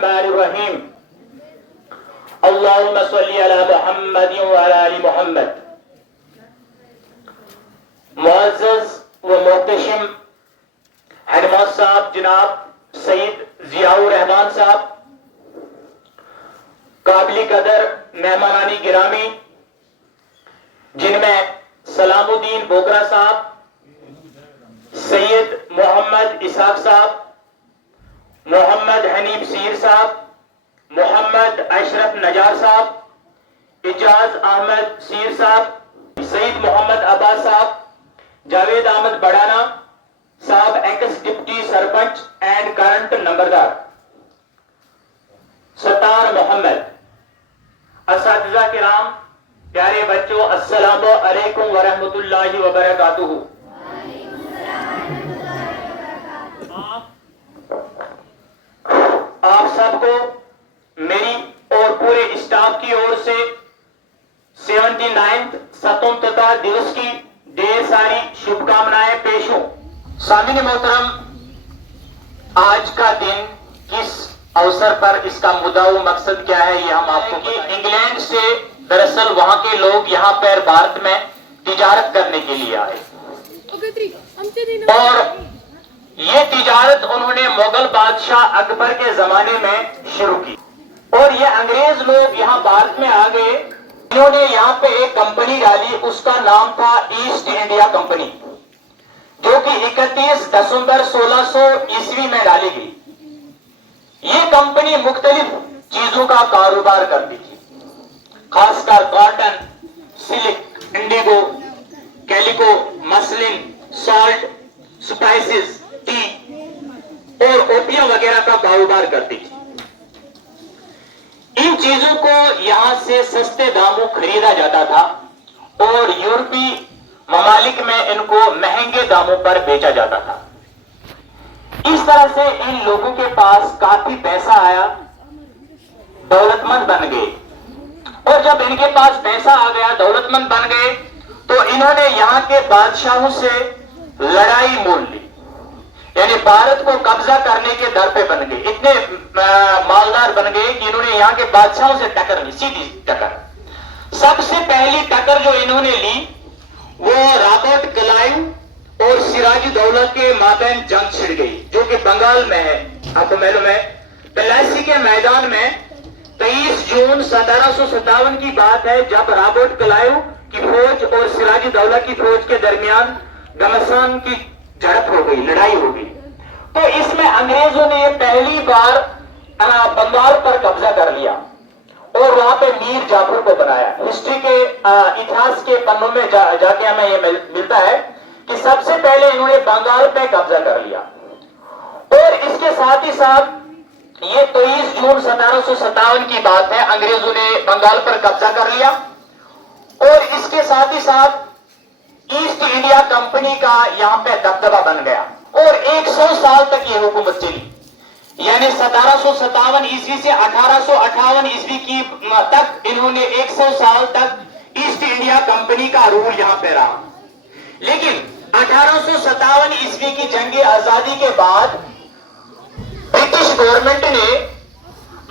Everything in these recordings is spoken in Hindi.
बिस्मिल्लाहिर्रहमानिर्रहीम। अल्लाहुम्मा सल्ली अला मुहम्मद व अला आलि मुहम्मद। मुअज़्ज़ज़ व मोहतरम हेडमास्टर साहब जनाब सईद जियाउर रहमान साहब, काबिल कदर मेहमानानी गिरामी, जिनमें सलामुद्दीन बोकरा साहब, सैयद मोहम्मद इसाक साहब, मोहम्मद हनीफ सीर साहब, मोहम्मद अशरफ नजार साहब, इजाज अहमद सीर साहब, सईद मोहम्मद अब्बास साहब, जावेद अहमद बड़ाना साहब, ex deputy sarpanch and current नंबरदार, सत्तार मोहम्मद, असातिज़ा किराम, प्यारे बच्चों, अस्सलामु अलैकुम व रहमतुल्लाहि व बरकातुहू। आप सबको मेरी और पूरे स्टाफ की ओर से 79th स्वतंत्रता दिवस की ढेर सारी शुभकामनाएं पेश हो। सामीन मोहतरम, आज का दिन किस अवसर पर, इसका मुद्दा व मकसद क्या है, ये हम आपको कि इंग्लैंड से दरअसल वहां के लोग यहाँ पर भारत में तिजारत करने के लिए आए और ये तिजारत उन्होंने मुगल बादशाह अकबर के जमाने में शुरू की और ये अंग्रेज लोग यहाँ भारत में आ गए। इन्होंने यहाँ पे एक कंपनी डाली, उसका नाम था ईस्ट इंडिया कंपनी, जो कि 31 दिसंबर 1600 ईस्वी में डाली गई। ये कंपनी मुख्तलिफ चीजों का कारोबार करती थी, खासकर cotton, silk, Indigo, calico, muslin, salt, spices, T और ओपियम वगैरह का कारोबार करती थी। इन चीजों को यहां से सस्ते दामों खरीदा जाता था और यूरोपीय ममालिक में इनको महंगे दामों पर बेचा जाता था। इस तरह से इन लोगों के पास काफी पैसा आया, दौलतमंद बन गए और जब इनके पास पैसा आ गया, दौलतमंद बन गए, तो इन्होंने यहां के बादशाहों से लड़ाई मोल ली, यानी भारत को कब्जा करने के दर पे बन गए। इतने मालदार बन गए कि इन्होंने यहाँ के बादशाहों से टक्कर ली, सीधी टक्कर। सबसे पहली टक्कर जो इन्होंने ली वो रॉबर्ट क्लाइव और सिराजुद्दौला के माबैन जंग छिड़ गई, जो कि बंगाल में है। आपको मालूम है, प्लासी के मैदान में 23 जून 1757 की बात है, जब रॉबर्ट क्लाइव की फौज और सिराजुद्दौला की फौज के दरमियान घमासान की झड़प हो गई, लड़ाई हो गई। तो इसमें अंग्रेजों ने पहली बार बंगाल पर कब्जा कर लिया और वहां पे मीर जाफर को बनाया। हिस्ट्री के इतिहास के पन्नों में जाके हमें यह मिलता है कि सबसे पहले इन्होंने बंगाल पे कब्जा कर लिया और इसके साथ ही साथ ये 23 जून 1757 की बात है, अंग्रेजों ने बंगाल पर कब्जा कर लिया और इसके साथ ही साथ ईस्ट इंडिया कंपनी का यहां पे दबदबा बन गया और 100 साल तक यह हुकूमत चली, यानी 1757 ईस्वी से 1858 ईस्वी की तक इन्होंने 100 साल तक ईस्ट इंडिया कंपनी का रूल यहां पे रहा। लेकिन 1857 ईस्वी की जंग आजादी के बाद ब्रिटिश गवर्नमेंट ने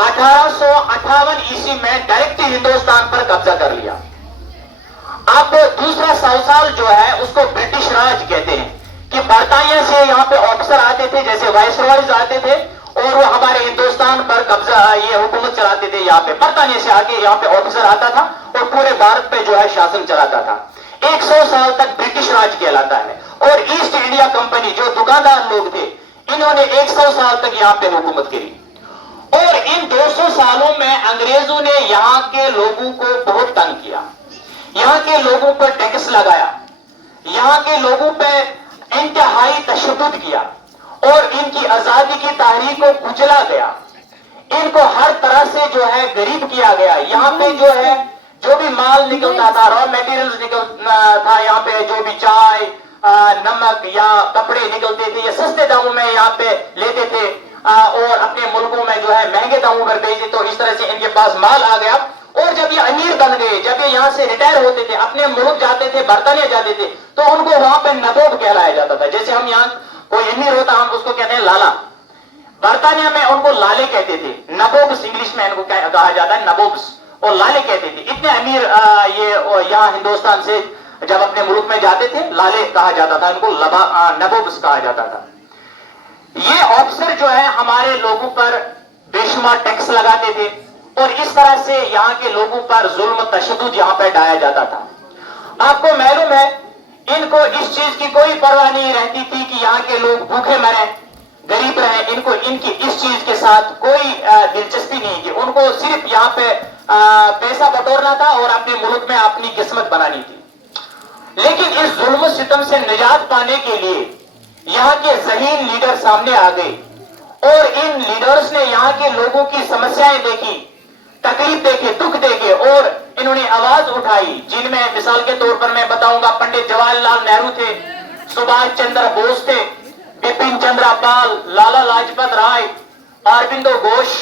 1858 ईस्वी में डायरेक्ट हिंदुस्तान पर कब्जा कर लिया। अब दूसरा 100 साल जो है उसको ब्रिटिश राज कहते हैं कि बरतानिया से यहाँ पे ऑफिसर आते थे, जैसे वाइसरॉयज आते थे और वो हमारे हिंदुस्तान पर कब्जा, ये हुकूमत चलाते थे। यहाँ पे बरतानिया से आके यहाँ पे ऑफिसर आता था और पूरे भारत पे जो है शासन चलाता था। 100 साल तक ब्रिटिश राज कहलाता है और ईस्ट इंडिया कंपनी जो दुकानदार लोग थे, इन्होंने 100 साल तक यहाँ पे हुकूमत करी और इन 200 सालों में अंग्रेजों ने यहाँ के लोगों को बहुत तंग किया, यहाँ के लोगों पर टैक्स लगाया, यहाँ के लोगों पर इंतहाई तशद्दुद किया और इनकी आजादी की तहरीक को कुचला गया। इनको हर तरह से जो है गरीब किया गया। यहाँ पे जो है जो भी माल निकलता था, रॉ मटेरियल्स निकलता था, यहाँ पे जो भी चाय, नमक या कपड़े निकलते थे, ये सस्ते दामों में यहाँ पे लेते थे और अपने मुल्कों में जो है महंगे दामों पर बेचते। तो इस तरह से इनके पास माल आ गया और जब ये अमीर बन गए, जब ये यहाँ से रिटायर होते थे, अपने मुल्क जाते थे, बरतानिया जाते थे, तो उनको वहां पे नबोब कहलाया जाता था। जैसे हम यहाँ कोई अमीर होता, हम उसको कहते हैं लाला। बर्तानिया में उनको लाले कहते थे, नबोब्स इंग्लिश में इनको कहा जाता है, नबोब्स, और लाले कहते थे। इतने अमीर ये यहाँ हिंदुस्तान से जब अपने मुल्क में जाते थे, लाले कहा जाता था इनको, नबोब्स कहा जाता था। ये ऑफिसर जो है हमारे लोगों पर बेशुमार टैक्स लगाते थे और इस तरह से यहाँ के लोगों पर जुल्म तशद्दुद यहाँ पर ढाया जाता था। आपको मालूम है इनको इस चीज की कोई परवाह नहीं रहती थी कि यहाँ के लोग भूखे मरे, गरीब रहे, इनको इनकी इस चीज के साथ कोई दिलचस्पी नहीं थी। उनको सिर्फ यहाँ पे पैसा बटोरना था और अपने मुल्क में अपनी किस्मत बनानी थी। लेकिन इस जुल्म सितम से निजात पाने के लिए यहाँ के ज़हीन लीडर सामने आ गए और इन लीडर्स ने यहाँ के लोगों की समस्याएं देखी, तकलीफ देखे, दुख देखे और इन्होंने आवाज उठाई, जिनमें मिसाल के तौर पर मैं बताऊंगा पंडित जवाहरलाल नेहरू थे, सुभाष चंद्र बोस थे, बिपिन चंद्र पाल, लाला लाजपत राय, अरविंदो घोष,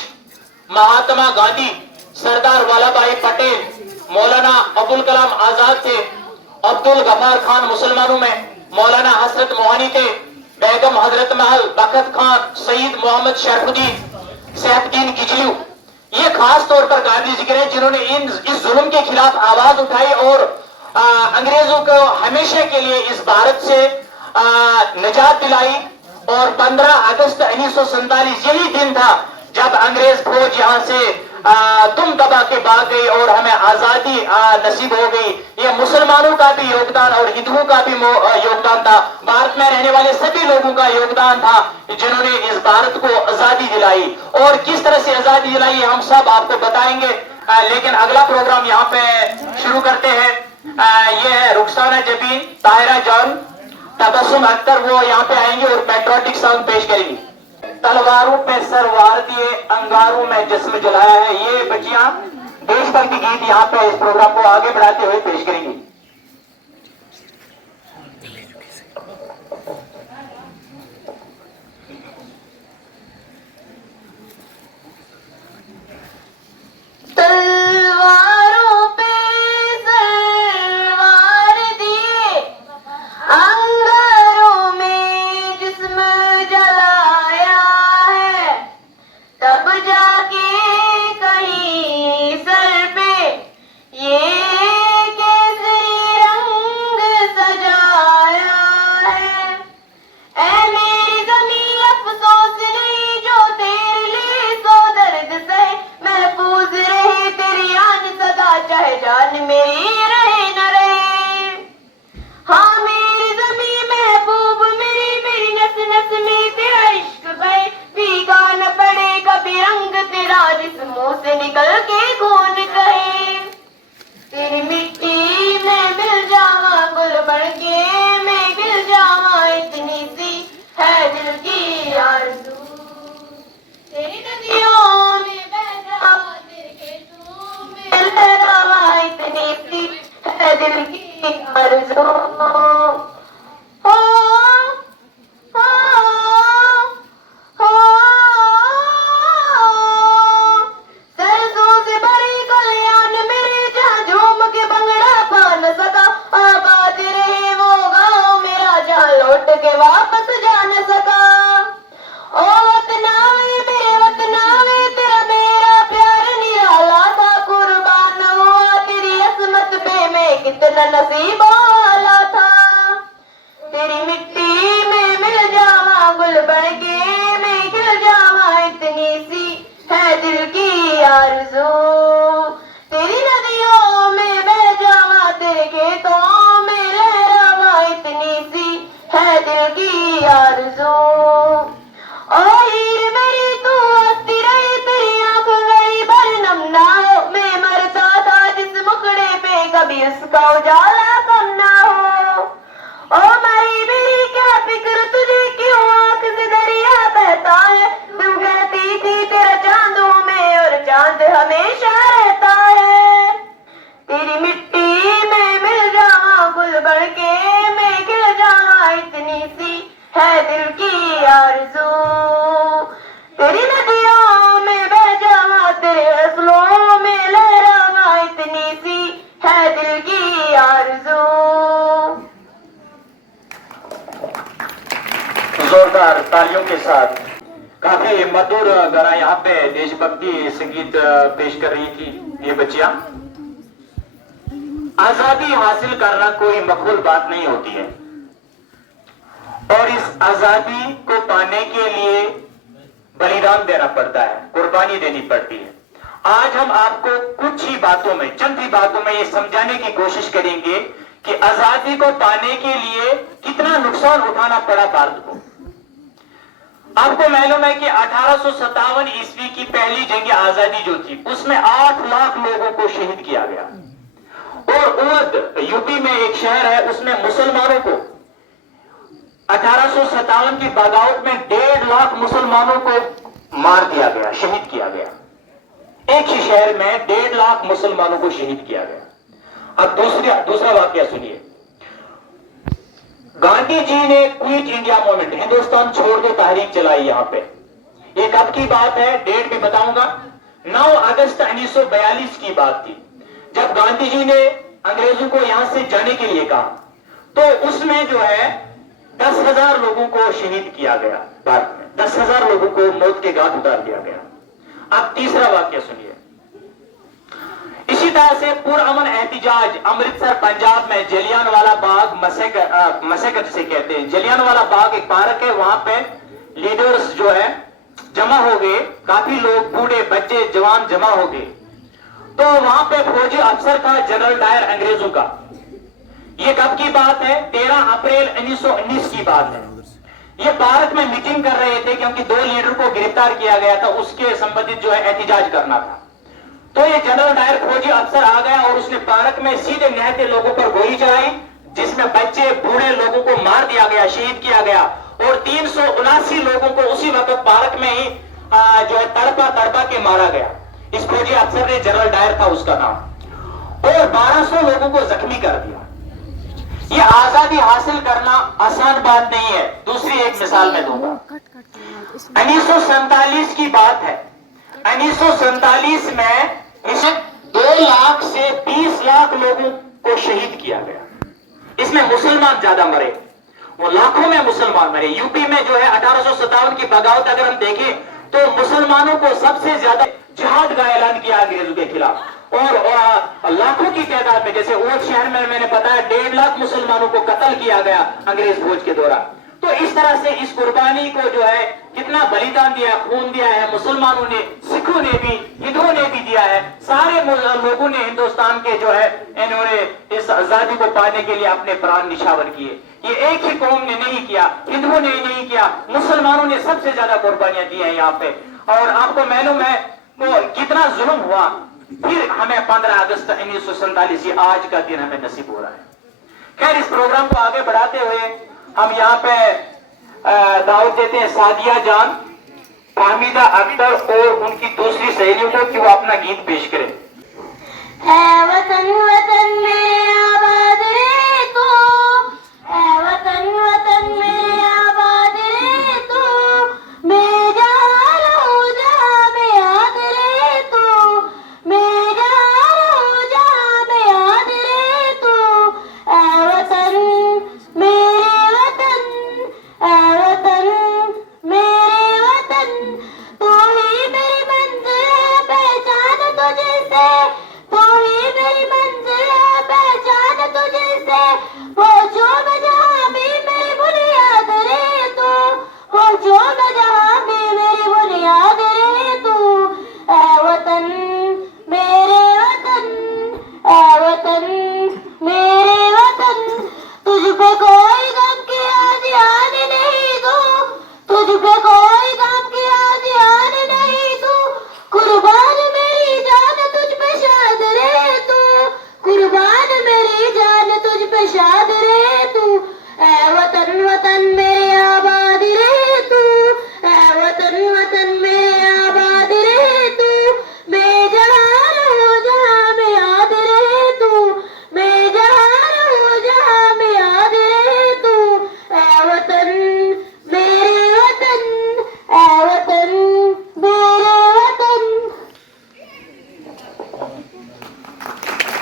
महात्मा गांधी, सरदार वल्लभ भाई पटेल, मौलाना अबुल कलाम आजाद थे, अब्दुल गफार खान मुसलमानों में, मौलाना हसरत मोहानी थे, बेगम हजरत महल, बखत खान, सईद मोहम्मद शरफुद्दीन, सैफुद्दीन किजलू, ये खास तौर पर गांधी जी हैं जिन्होंने इस जुल्म के खिलाफ आवाज उठाई और अंग्रेजों को हमेशा के लिए इस भारत से निजात दिलाई। और 15 अगस्त 1947 यही दिन था जब अंग्रेज फौज यहां से दुम दबा के भाग गई और हमें आजादी नसीब हो गई। ये मुसलमानों का भी योगदान और हिंदुओं का भी योगदान था, भारत में रहने वाले सभी लोगों का योगदान था जिन्होंने इस भारत को आजादी दिलाई। और किस तरह से आजादी दिलाई हम सब आपको बताएंगे, लेकिन अगला प्रोग्राम यहाँ पे शुरू करते हैं। ये है रुखसाना जबीन, ताहिरा जॉन, तबस्सुम अख्तर, वो यहाँ पे आएंगे और पैट्रियोटिक सॉन्ग पेश करेंगी। तलवारों पे सर वार दिए, अंगारों में जिस्म जलाया है, ये बच्चियां देशभक्ति गीत यहाँ पे इस प्रोग्राम को आगे बढ़ाते हुए पेश करेंगी। तलवारों पे सर वार दिए, अंगारों में जिस्म जलाया है, तब जाके कहीं सर पे ये केसरी रंग सजाया है। ऐ मेरी ज़मीं अफसोस नहीं जो तेरे लिए सौ दर्द सहे, महफूज रहे तेरी आन सदा चाहे जान मेरी रहे न रहे। हाँ मेरी ज़मीं महबूब मेरी नस नस में तेरा इश्क बहे, फीका न पड़े कभी रंग तेरा जिस मुंह से निकल के खून कहे। तेरी मिट्टी में मिल जावा गुल बढ़ के मैं गिर जावा, इतनी सी है दिल की आरज़ू। तेरी नदियों में बह जावा, तेरे खेतों में लहरावा, इतनी सी है दिल की आरज़ू। हो हो हो सरसों से भरी कल्याण मेरे, जहाँ झूम के भंगड़ा पा न सका, आबाद रहे वो गाँव मेरा जहाँ लौट के वापस जा न सका। ओ वतनावे मेरे वतनावे, तेरा मेरा प्यार निराला था, कुर्बान हुआ तेरी अजमत पे मैं कितना नसीब वाला था। तेरी मिट्टी में मिल जावा गुल बन के मैं खिल जावा, इतनी सी है दिल की आरज़ू। तेरी नदियों में बह जावा, तेरे खेतों में लहरावा, इतनी सी है दिल की आरज़ू। ओ हीर मेरी तू हंसती रही, तेरी आंख गई बरनम ना हो, मैं मरता था जिस मुखड़े पे कभी उसका उजाला कम ना हो। ओ मरी मेरी क्या फिक्र तुझे क्यों आंख से दरिया बहता है, तू कहती थी तेरा चांदों में और चांद हमेशा रहता है। तेरी मिट्टी में मिल जावा गुल बढ़ के मैं खिल जावा, इतनी सी है दिल की आरज़ू। तेरी नदियों में बह जावा, तेरे फसलों में लहरावा, इतनी सी है दिल की आरज़ू। जोरदार तालियों के साथ काफी मधुर गाना यहाँ पे देशभक्ति संगीत पेश कर रही थी ये बच्चियां। आजादी हासिल करना कोई मखूल बात नहीं होती है और इस आजादी को पाने के लिए बलिदान देना पड़ता है, कुर्बानी देनी पड़ती है। आज हम आपको कुछ ही बातों में, चंद ही बातों में ये समझाने की कोशिश करेंगे कि आजादी को पाने के लिए कितना नुकसान उठाना पड़ा भारत को। आपको मालूम है कि 1857 ईस्वी की पहली जंग आजादी जो थी उसमें 8 लाख लोगों को शहीद किया गया और उवध यूपी में एक शहर है उसमें मुसलमानों को 1857 की बगावत में 1.5 लाख मुसलमानों को मार दिया गया, शहीद किया गया। एक ही शहर में 1.5 लाख मुसलमानों को शहीद किया गया। अब दूसरा वाक्य सुनिए। गांधी जी ने क्विट इंडिया मूवमेंट, हिंदुस्तान छोड़ दो तहरीक चलाई। यहां पे एक अब की बात है, डेट भी बताऊंगा। 9 अगस्त 1942 की बात थी जब गांधी जी ने अंग्रेजों को यहां से जाने के लिए कहा, तो उसमें जो है 10,000 लोगों को शहीद किया गया। भारत में 10,000 लोगों को मौत के घाट उतार दिया गया। अब तीसरा वाक्य सुनिए। इसी तरह से पुरअमन एहतिजाज अमृतसर पंजाब में जलियांवाला बाग मसैकट से कहते हैं। जलियांवाला बाग एक पार्क है, वहां पे लीडर्स जो है जमा हो गए, काफी लोग बूढ़े बच्चे जवान जमा हो गए। तो वहां पे फौजी अफसर था जनरल डायर अंग्रेजों का। ये कब की बात है? 13 अप्रैल 1919 की बात है। ये पार्क में मीटिंग कर रहे थे क्योंकि 2 लीडर को गिरफ्तार किया गया था, उसके संबंधित जो है एहतिजाज करना था। तो ये जनरल डायर फौजी अफसर आ गया और उसने पार्क में सीधे निहत्थे लोगों पर गोली चलाई, जिसमें बच्चे बूढ़े लोगों को मार दिया गया, शहीद किया गया और 379 लोगों को उसी वक्त पार्क में ही जो है तड़पा के मारा गया। इस फौजी अफसर ने, जनरल डायर था उसका नाम, और 1200 लोगों को जख्मी कर दिया। ये आजादी हासिल करना आसान बात नहीं है। दूसरी एक मिसाल मैं दूंगा। 1947 की बात है। 1947 में इसे 2 लाख से 20 लाख लोगों को शहीद किया गया। इसमें मुसलमान ज्यादा मरे, वो लाखों में मुसलमान मरे। यूपी में जो है 1857 की बगावत अगर हम देखें तो मुसलमानों को सबसे ज्यादा जिहाद का ऐलान किया अंग्रेजों के खिलाफ, और लाखों की तादाद में, जैसे उवध शहर में मैंने बताया 1.5 लाख मुसलमानों को कत्ल किया गया अंग्रेज फौज के दौरान। तो इस तरह से इस कुर्बानी को जो है कितना बलिदान दिया, खून दिया है मुसलमानों ने, सिखों ने भी, हिंदुओं ने भी दिया है। सारे लोगों ने हिंदुस्तान के जो है इन्होंने इस आजादी को पाने के लिए अपने प्राण निछावर किए। ये एक ही कौम ने नहीं किया, हिंदुओं ने नहीं किया, मुसलमानों ने सबसे ज्यादा कुर्बानियां दी हैं यहाँ पे। और आपको मालूम है तो कितना जुल्म हुआ, फिर हमें 15 अगस्त 1947 ये आज का दिन हमें नसीब हो रहा है। खैर, इस प्रोग्राम को आगे बढ़ाते हुए हम यहाँ पे दावत देते हैं सादिया जान, फाहमीदा अख्तर और उनकी दूसरी सहेलियों को कि वो अपना गीत पेश करें। ऐ वतन वतन मेरे आबाद रे तू, ऐ वतन वतन मेरे आबाद रे तू, मैं जा रहूं जहां में याद रे तू, मैं जा रहूं जहां में याद रे तू। ऐ वतन मेरे वतन, ऐ वतन मेरे वतन, तू ही मेरी मंजिल है पहचान तुझे से, तू ही मेरी मंजिल है पहचान तुझे से, पहुंचो मैं जहां भी मेरी बुनियाद रे तू, पहुंचो मैं जहां भी मेरी बुनियाद रे तू। ऐ वतन मेरे वतन, ऐ वतन मेरे वतन, तुझ पे कोई गम की आज याद नहीं दूं, तुझ पे कोई गम की आज याद नहीं दूं, कुर्बान मेरी जान तुझ पे शाद रे तू, कुर्बान मेरी जान तुझ पे शाद रे तू। ऐ वतन वतन मेरे आबाद रे तू, ऐ वतन वतन मेरे आबाद रे तू, मैं जहाँ रहूं जहाँ में याद रे तू, मैं जहाँ रहूं जहाँ में याद रे तू। ऐ वतन मेरे वतन, ऐ वतन मेरे वतन।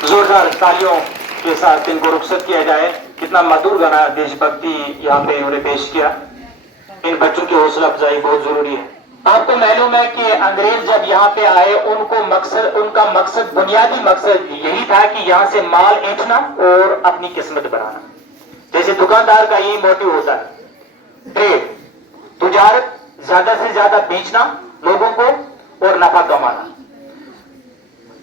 जोरदार तालियों के साथ इनको रुखसत किया जाए। कितना मधुर गाना देशभक्ति यहाँ पे इन्होंने पेश किया। इन बच्चों की हौसला अफजाई बहुत जरूरी है। आपको मालूम है कि अंग्रेज जब यहाँ पे आए उनका मकसद बुनियादी मकसद यही था कि यहाँ से माल ऐंठना और अपनी किस्मत बनाना। जैसे दुकानदार का यही मोटिव होता है, ट्रेड, तुजारत, ज्यादा से ज्यादा बेचना लोगों को और नफा कमाना।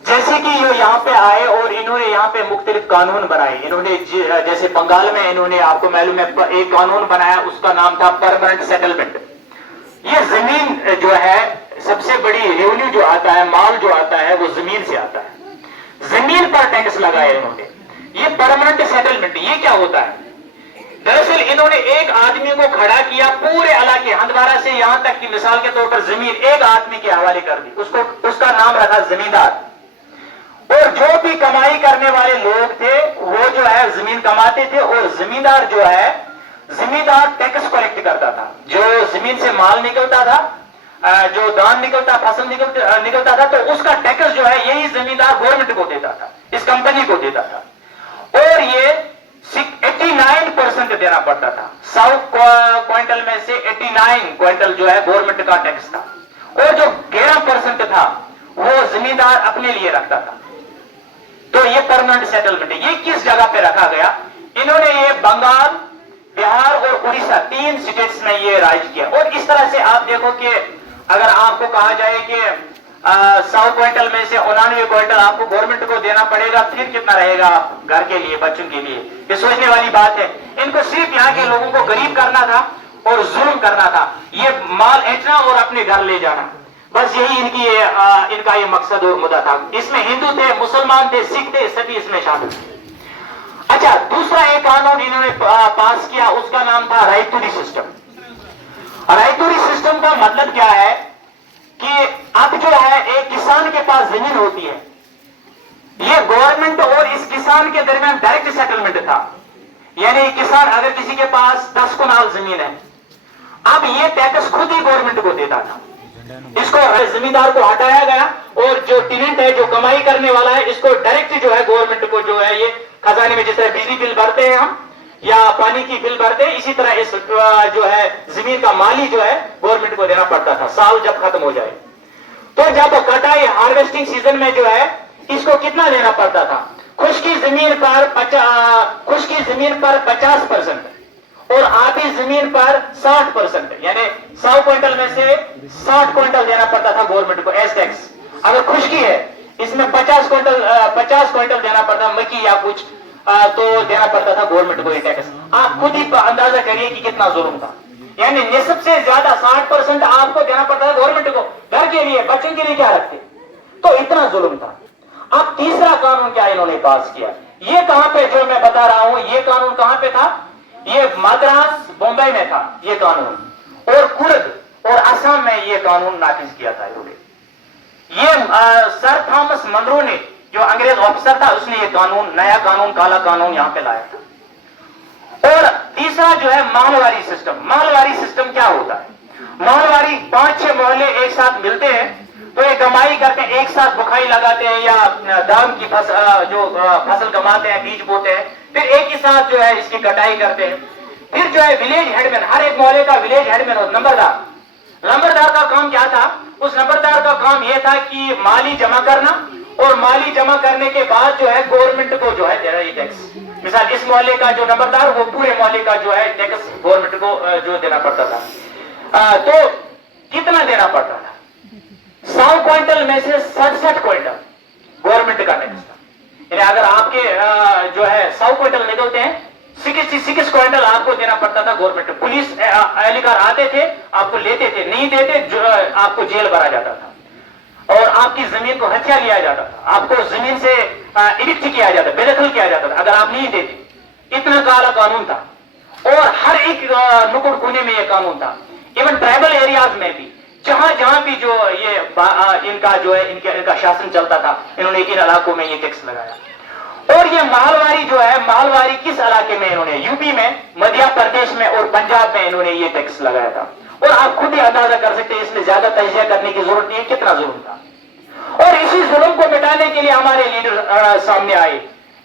जैसे कि ये यहाँ पे आए और इन्होंने यहाँ पे मुख्तलिफ कानून बनाए। इन्होंने जैसे बंगाल में इन्होंने, आपको मालूम है, एक कानून बनाया, उसका नाम था परमानेंट सेटलमेंट। ये जमीन जो है, सबसे बड़ी रेवेन्यू जो आता है, माल जो आता है, वो जमीन से आता है। जमीन पर टैक्स लगाया इन्होंने। ये परमानेंट सेटलमेंट ये क्या होता है? दरअसल इन्होंने एक आदमी को खड़ा किया, पूरे इलाके हंदवारा से यहां तक कि मिसाल के तौर पर जमीन एक आदमी के हवाले कर दी, उसका नाम रखा जमींदार। और जो भी कमाई करने वाले लोग थे वो जो है जमीन कमाते थे, और जमींदार जो है, जमींदार टैक्स कलेक्ट करता था। जो जमीन से माल निकलता था, जो दान निकलता, फसल निकलता था, तो उसका टैक्स जो है यही जमींदार गवर्नमेंट को देता था, इस कंपनी को देता था। और ये 89% देना पड़ता था। 100 क्विंटल में से 89 क्विंटल जो है गवर्नमेंट का टैक्स था, और जो 11% था वो जमींदार अपने लिए रखता था। तो ये परमानेंट सेटलमेंट है। ये किस जगह पे रखा गया? इन्होंने ये बंगाल, बिहार और उड़ीसा, 3 स्टेट्स में ये राज किया। और इस तरह से आप देखो कि अगर आपको कहा जाए कि 100 क्विंटल में से 89 क्विंटल आपको गवर्नमेंट को देना पड़ेगा, फिर कितना रहेगा घर के लिए, बच्चों के लिए? ये सोचने वाली बात है। इनको सिर्फ यहाँ के लोगों को गरीब करना था और जुल्म करना था, ये माल ऐंठना और अपने घर ले जाना, बस यही इनका ये मकसद और मुद्दा था। इसमें हिंदू थे, मुसलमान थे, सिख थे, सभी इसमें शामिल थे। अच्छा, दूसरा एक कानून इन्होंने पास किया, उसका नाम था रायतूरी सिस्टम। रायतूरी सिस्टम का मतलब क्या है कि अब जो है एक किसान के पास जमीन होती है, ये गवर्नमेंट और इस किसान के दरमियान डायरेक्ट सेटलमेंट था। यानी किसान अगर किसी के पास 10 कनाल जमीन है, अब ये टैक्स खुद ही गवर्नमेंट को देता था। इसको जमींदार को हटाया गया, और जो टेनेंट है, जो कमाई करने वाला है, इसको डायरेक्ट जो है गवर्नमेंट को जो है ये खजाने में, जिस तरह बिजली बिल भरते हैं हम या पानी की बिल भरते हैं, इसी तरह इस जो है जमीन का माली जो है गवर्नमेंट को देना पड़ता था साल जब खत्म हो जाए। तो जब कटाई हार्वेस्टिंग सीजन में जो है इसको कितना देना पड़ता था? खुश्की जमीन पर 50% और आधी जमीन पर 60%, यानी 100 क्विंटल में से 60 क्विंटल देना पड़ता था गवर्नमेंट को एज टैक्स। अगर खुश्की है, इसमें 50 क्विंटल देना पड़ता मक्की या कुछ, तो देना पड़ता था गवर्नमेंट को ये टैक्स। आप खुद ही अंदाजा करिए कि कितना जुल्म था। यानी निस्ब से ज्यादा 60% आपको देना पड़ता था गवर्नमेंट को, घर के लिए, बच्चों के लिए क्या रखते, तो इतना जुल्म था। अब तीसरा कानून क्या इन्होंने पास किया? ये कहां पे, जो मैं बता रहा हूं, ये कानून कहां पे था? ये मद्रास, बॉम्बे में था ये कानून, और कुर्ग और असम में ये कानून नाफिज किया था इन्होंने। ये सर थॉमस मनरो ने, जो अंग्रेज ऑफिसर था, उसने ये कानून, नया कानून, काला कानून यहां पे लाया था। और तीसरा जो है माहलवारी सिस्टम। माहलवारी सिस्टम क्या होता है? माहलवारी 5-6 मोहल्ले एक साथ मिलते हैं, तो ये कमाई करते हैं, एक साथ बुखाई लगाते हैं या धान की फसल कमाते हैं, बीज बोते हैं, फिर एक ही साथ जो है इसकी कटाई करते हैं। फिर जो है विलेज हेडमैन, हर एक मोहल्ले का विलेज हेडमैन और नंबरदार का काम क्या था? उस नंबरदार का काम यह था कि माली जमा करना, और माली जमा करने के बाद जो है गवर्नमेंट को जो है देना ये टैक्स। मिसाल इस मोहल्ले का जो नंबरदार, वो पूरे मोहल्ले का जो है टैक्स गवर्नमेंट को जो देना पड़ता था। तो कितना देना पड़ता था? 100 क्विंटल में से 67 क्विंटल गवर्नमेंट का टैक्स था। यानी अगर आपके जो है 100 क्विंटल निकलते हैं, 66 क्विंटल आपको देना पड़ता था गवर्नमेंट। पुलिस एहलकार आते थे, आपको लेते थे, नहीं देते आपको जेल भरा जाता था, और आपकी जमीन को हथिया लिया जाता था, आपको जमीन से इविक्ट किया जाता, बेदखल किया जाता था अगर आप नहीं देते। इतना काला कानून था, और हर एक नुक्कड़ कोने में यह कानून था। इवन ट्राइबल एरियाज में भी, जहां जहां भी जो ये इनका जो है इनका शासन चलता था, इन्होंने इन इलाकों में ये टैक्स लगाया। और ये माहलवारी जो है, माहलवारी किस इलाके में? इन्होंने यूपी में, मध्य प्रदेश में और पंजाब में इन्होंने ये टैक्स लगाया था। और आप खुद ही अंदाजा कर सकते हैं, इसमें ज्यादा तजिया करने की जरूरत नहीं है, कितना जुल्म था। और इसी जुल्म को मिटाने के लिए हमारे लीडर सामने आए।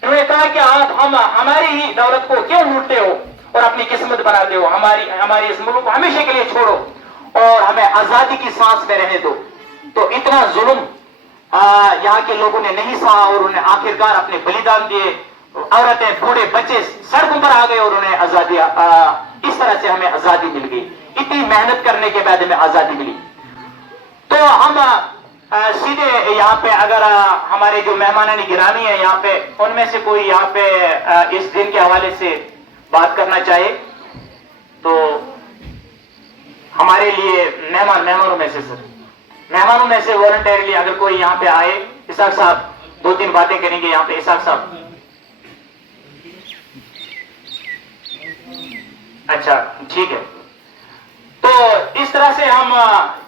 इन्होंने कहा कि आप हमारी ही दौलत को क्यों लूटते हो और अपनी किस्मत बनाते हो, हमारी इस मुल्क को हमेशा के लिए छोड़ो। और हमें आजादी की सांस में रहने दो। तो इतना जुल्म यहाँ के लोगों ने नहीं सहा और उन्हें आखिरकार अपने बलिदान दिए। औरतें, बूढ़े, बच्चे सड़कों पर आ गए और उन्हें आजादी, इस तरह से हमें आजादी मिल गई। इतनी मेहनत करने के बाद हमें आजादी मिली। तो हम सीधे यहाँ पे अगर हमारे जो मेहमान गिरामी है यहाँ पे, उनमें से कोई यहाँ पे इस दिन के हवाले से बात करना चाहे तो हमारे लिए मेहमानों में से वॉलंटियरली अगर कोई यहाँ पे आए, इसाक साहब 2-3 बातें करेंगे यहाँ पे। इसाक साहब, अच्छा ठीक है। तो इस तरह से हम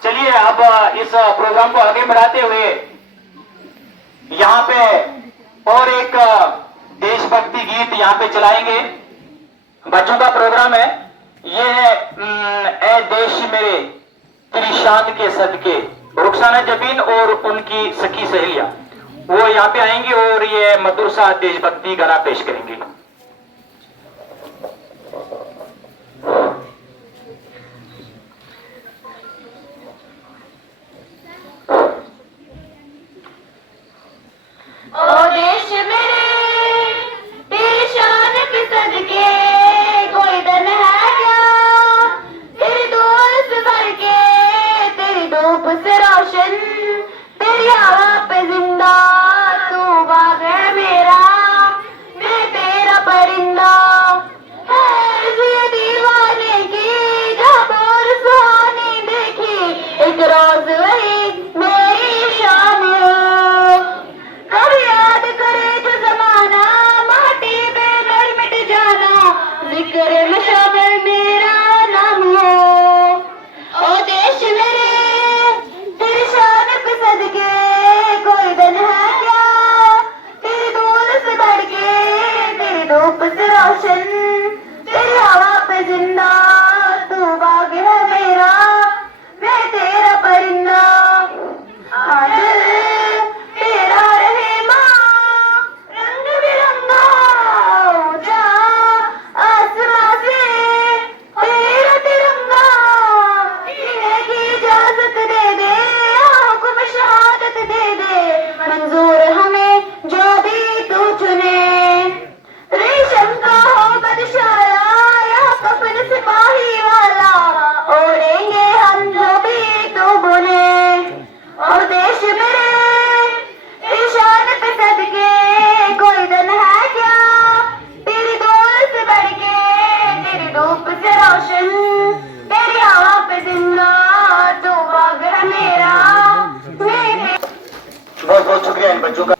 चलिए अब इस प्रोग्राम को आगे बढ़ाते हुए यहाँ पे और एक देशभक्ति गीत यहाँ पे चलाएंगे। बच्चों का प्रोग्राम है ये है ए देश मेरे तेरी शान के सदके। रुखसाना जबीन और उनकी सखी सहेलियां वो यहाँ पे आएंगे और ये मधुर सा देशभक्ति गाना पेश करेंगे। ओ देश मेरे तेरी शान के सदके, कोई दन है क्या तेरी धूल से भर के, तेरी धूप से रोशन, तेरी हवा पे जिंदा, तू बाग है मेरा, मैं तेरा परिंदा। है दीवाने की जब और सुहानी देखी, एक रोज वही मेरी शान हो। कब याद करे जो जमाना, माटी में गड़ मिट जाना, जिक्र में शामिल मेरा नाम हो। ओ देश मेरे तेरी शान पे सदके, कोई दन है क्या तेरी धूल से बढ़ के, तेरी धूप से रोशन, तेरी हवा पे जिंदा, तू बाग है मेरा, मैं तेरा परिंदा। आज तेरा रहे माँ रंग बिरंगा, ऊंचा आसमां से तेरा तिरंगा, जीने की इजाजत दे दे, हुक्म शहादत दे दे, मंजूर हमें जो भी तू चुने। रेशम का हो बदशाला या कफन सिपाही वाला, ओढ़ेंगे हम जो भी तू बुने। और देश मेरे तेरी शान पे सदके, कोई दन है क्या तेरी धूल से बढ़ के, तेरी धूप से रोशन, तेरी हवा पे जिंदा, तू बाग है मेरा, मैं बहुत बहुत शुक्रिया इन बच्चों का।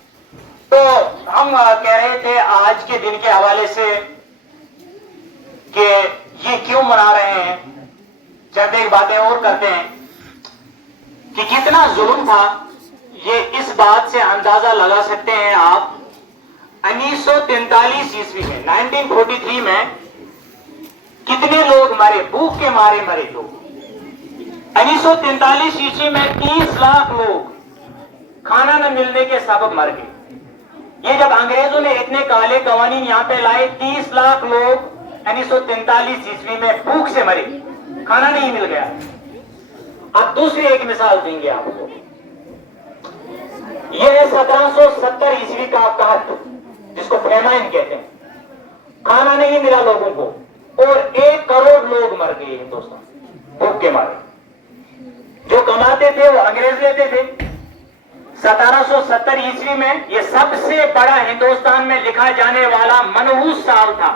तो हम कह रहे थे आज के दिन के हवाले से कि ये क्यों मना रहे हैं, चंद एक बातें और करते हैं कि कितना जुल्म था। ये इस बात से अंदाजा लगा सकते हैं आप 1943 ईस्वी में, 1943 में कितने लोग मरे, भूख के मारे मरे लोग। 1943 ईस्वी में 30 लाख लोग खाना न मिलने के सबब मर गए। ये जब अंग्रेजों ने इतने काले कवानीन यहाँ पे लाए, 30 लाख लोग 1943 ईस्वी में भूख से मरे, खाना नहीं मिल गया। अब दूसरी एक मिसाल देंगे आपको। यह है 1770 ईस्वी का कहत, जिसको फेमाइन कहते हैं। खाना नहीं मिला लोगों को और 1 करोड़ लोग मर गए हिंदुस्तान भूख के मारे। जो कमाते थे वो अंग्रेज लेते थे। 1770 ईस्वी में यह सबसे बड़ा हिंदुस्तान में लिखा जाने वाला मनहूस साल था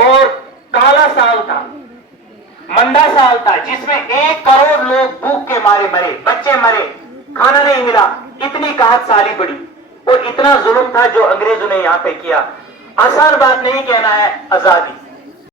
और काला साल था, मंदा साल था, जिसमें 1 करोड़ लोग भूख के मारे मरे, बच्चे मरे, खाना नहीं मिला। इतनी कहत साली पड़ी और इतना जुल्म था जो अंग्रेजों ने यहां पे किया। आसान बात नहीं कहना है आजादी।